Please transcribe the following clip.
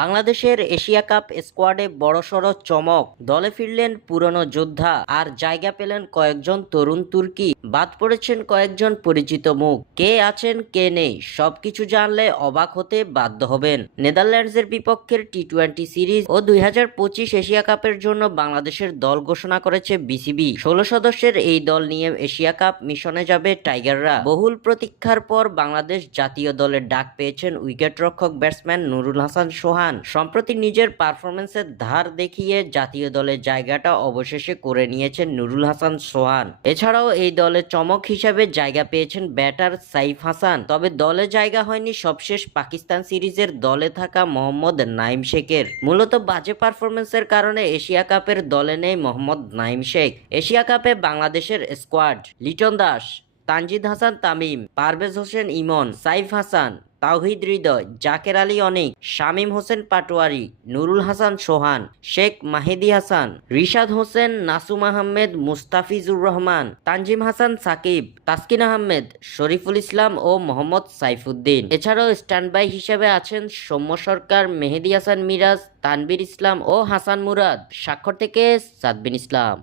বাংলাদেশের Asia cup স্কোয়াডে বড়সড় চমক। দলে ফিরলেন পুরনো যোদ্ধা আর জায়গা পেলেন কয়েকজন তরুণ তুর্কি। বাদ পড়েছেন কয়েকজন পরিচিত মুখ। কে আছেন কে নেই সবকিছু জানলে অবাক হতে বাধ্য হবেন। নেদারল্যান্ডসের বিপক্ষের টি-20 সিরিজ ও 2025 এশিয়া কাপের জন্য বাংলাদেশের দল ঘোষণা করেছে বিসিবি। 16 সদস্যের এই দল নিয়ে এশিয়া কাপ মিশনে যাবে টাইগাররা। বহুল প্রতীক্ষার পর বাংলাদেশ জাতীয় দলের ডাক পেয়েছেন উইকেটরক্ষক ব্যাটসম্যান নুরুল হাসান সোহান। সম্প্রতি নিজের পারফরম্যান্সের ধার দেখিয়ে জাতীয় দলের জায়গাটা অবশেষে করে নিয়েছেন নুরুল হাসান সোহান। এছাড়াও এই দলে চমক হিসেবে জায়গা পেয়েছেন ব্যাটার সাইফ হাসান। তবে দলে জায়গা হয়নি সবশেষ পাকিস্তান সিরিজের দলে থাকা মোহাম্মদ নাইম শেখের। মূলত বাজে পারফরম্যান্সের কারণে এশিয়া কাপের দলে নেই মোহাম্মদ নাইম শেখ। এশিয়া কাপে বাংলাদেশের স্কোয়াড: লিটন দাস, তানজিদ হাসান তামিম, পারভেজ হোসেন ইমন, সাইফ হাসান, তাওহিদ হৃদয়, জাকের আলী অনিক, শামীম হোসেন পাটোয়ারি, নুরুল হাসান সোহান, শেখ মাহেদী হাসান, রিশাদ হোসেন, নাসুম আহমেদ, মুস্তাফিজুর রহমান, তানজিম হাসান সাকিব, তাসকিন আহমেদ, শরীফুল ইসলাম ও মোহাম্মদ সাইফুদ্দিন। এছাড়াও স্ট্যান্ডবাই হিসেবে আছেন সৌম্য সরকার, মেহেদী হাসান মিরাজ, তানভীর ইসলাম ও হাসান মুরাদ। স্বাক্ষর থেকে সাদবিন ইসলাম।